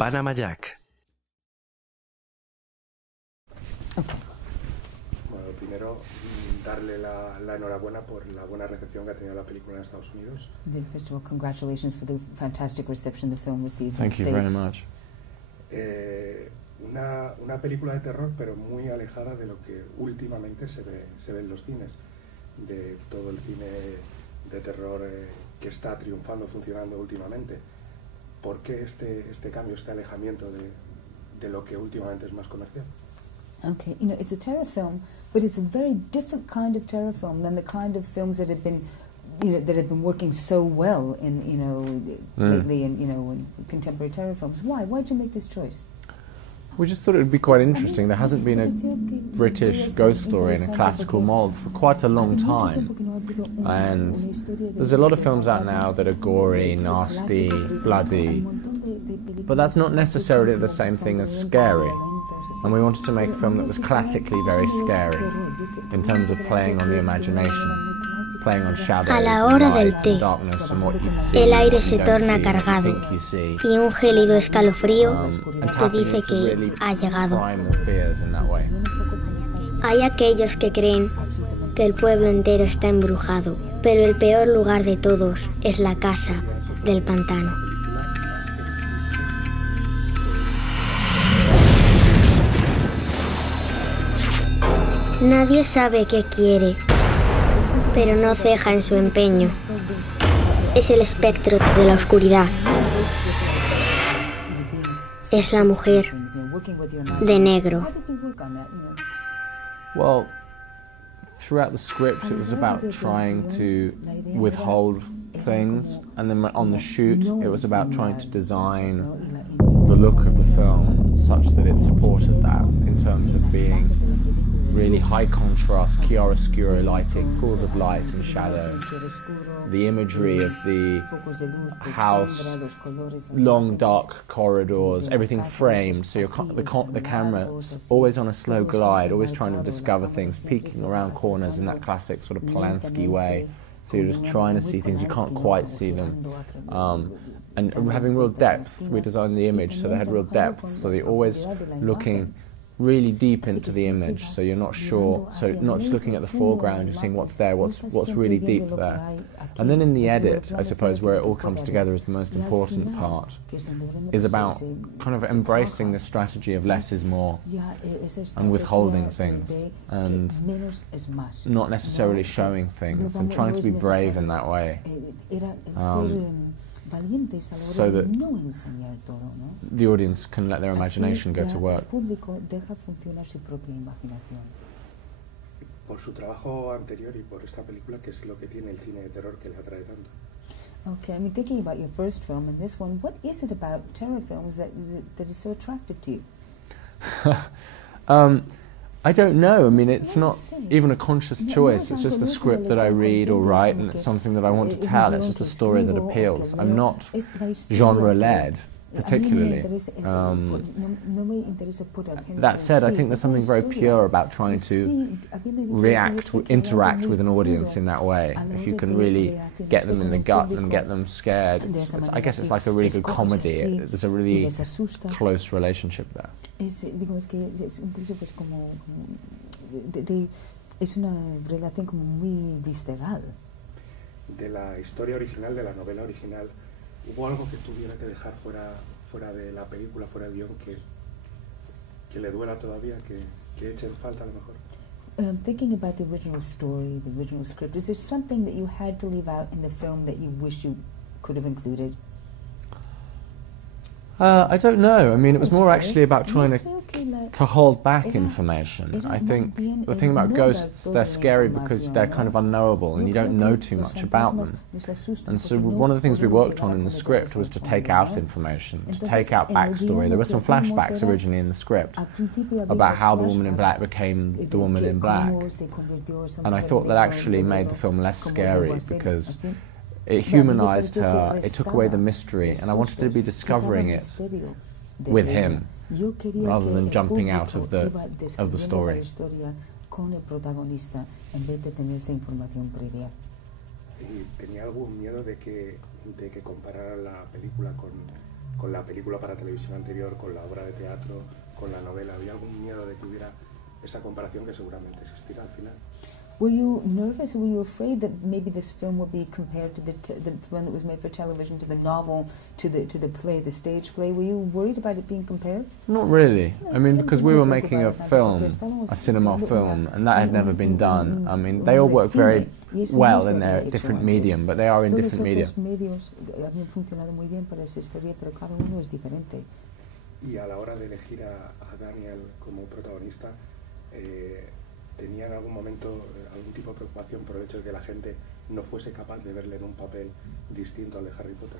Panama Jack. Bueno, primero, darle la enhorabuena por la buena recepción que ha tenido la película en Estados Unidos. First of all, congratulations for the fantastic reception the film received in the Thank you very much. Una película de terror, pero muy alejada de lo que últimamente se ve en los cines, de todo el cine de terror que está triunfando, funcionando últimamente. ¿Por qué este cambio, este alejamiento de lo que últimamente es más comercial? Okay, you know, it's a terror film, but it's a very different kind of terror film than the kind of films that have been, you know, that have been working so well in, you know, lately in, you know, in contemporary terror films. Why? Why'd you make this choice? We just thought it would be quite interesting. There hasn't been a British ghost story in a classical mould for quite a long time. And there's a lot of films out now that are gory, nasty, bloody, but that's not necessarily the same thing as scary. And we wanted to make a film that was classically very scary in terms of playing on the imagination, playing on shadows, A la hora del té, darkness and what you see, el aire se what you don't torna see, cargado what you think you see. y un gélido escalofrío And te tapping dice into que really ha llegado. primal fears in that way. Hay aquellos que creen que el pueblo entero está embrujado, pero el peor lugar de todos es la casa del pantano. Nadie sabe qué quiere, pero no ceja en su empeño. Es el espectro de la oscuridad. Es la mujer de negro. Well, throughout the script it was about trying to withhold things, and then on the shoot it was about trying to design the look of the film such that it supported that in terms of being really high contrast, chiaroscuro lighting, pools of light and shadow, the imagery of the house, long dark corridors, everything framed, so the camera always on a slow glide, always trying to discover things, peeking around corners in that classic sort of Polanski way, so you're just trying to see things, you can't quite see them. And having real depth, we designed the image so they had real depth, so you're always looking really deep into the image, so you're not sure, so not just looking at the foreground, you're seeing what's there, what's really deep there. And then in the edit, I suppose, where it all comes together is the most important part, is about kind of embracing the strategy of less is more, and withholding things, and not necessarily showing things, and trying to be brave in that way. So that the audience can let their imagination go to work. Por su trabajo anterior y por esta película, ¿qué es lo que tiene el cine de terror que le atrae tanto? Okay, I mean, thinking about your first film and this one, what is it about terror films that is so attractive to you? I don't know. I mean, it's not even a conscious choice. It's just the script that I read or write, and it's something that I want to tell. It's just a story that appeals. I'm not genre-led, particularly. That said, I think there's something very pure about trying to interact with an audience in that way. If you can really get them in the gut and get them scared, I guess it's like a really good comedy. There's a really close relationship there. Es una relación como muy visceral. De la historia original, de la novela original, ¿hubo algo que tuviera que dejar fuera de la película, fuera del guión, que le duela todavía, que eche en falta a lo mejor? Thinking about the original story, the original script, is there something that you had to leave out in the film that you wish you could have included? I don't know. I mean, it was more actually about trying to hold back information. I think the thing about ghosts, they're scary because they're kind of unknowable and you don't know too much about them. And so one of the things we worked on in the script was to take out information, to take out backstory. There were some flashbacks originally in the script about how the woman in black became the woman in black. And I thought that actually made the film less scary because it humanized her, it took away the mystery, and I wanted to be discovering it with him, rather than jumping out of the story. ¿Tenía algún miedo de que comparara la película con la película para televisión anterior, con la obra de teatro, con la novela? ¿Había algún miedo de que hubiera esa comparación que seguramente existirá al final? Were you nervous, or were you afraid that maybe this film would be compared to the one that was made for television, to the novel, to the play, the stage play? Were you worried about it being compared? Not really. I mean, because we were making a film, a cinema film, and that had never been done. I mean, they all work very well in their different medium, but they are in different media. Y a la hora de elegir a Daniel como protagonista, ¿tenía en algún momento algún tipo de preocupación por el hecho de que la gente no fuese capaz de verle en un papel distinto al de Harry Potter?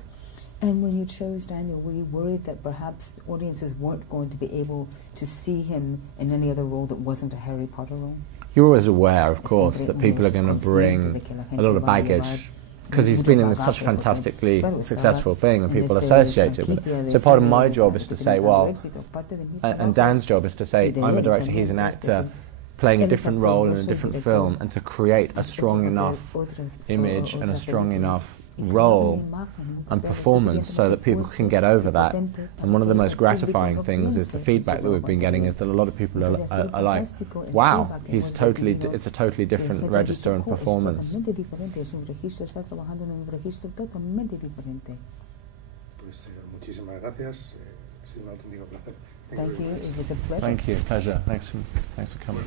And when you chose Daniel, were you worried that perhaps audiences weren't going to be able to see him in any other role that wasn't a Harry Potter role? You're always aware, of course, that people are going to bring a lot of baggage, because he's been in such a fantastically successful thing and people associate it with it. So part of my job is to say, well, and Dan's job is to say, I'm a director, he's an actor, playing a different role in a different film, and to create a strong enough image and a strong enough role and performance so that people can get over that. And one of the most gratifying things is the feedback that we've been getting is that a lot of people are like, wow, it's a totally different register and performance. Pues muchísimas gracias, ha sido un auténtico placer. Thank you, it was a pleasure. Thank you, pleasure. Thanks for coming.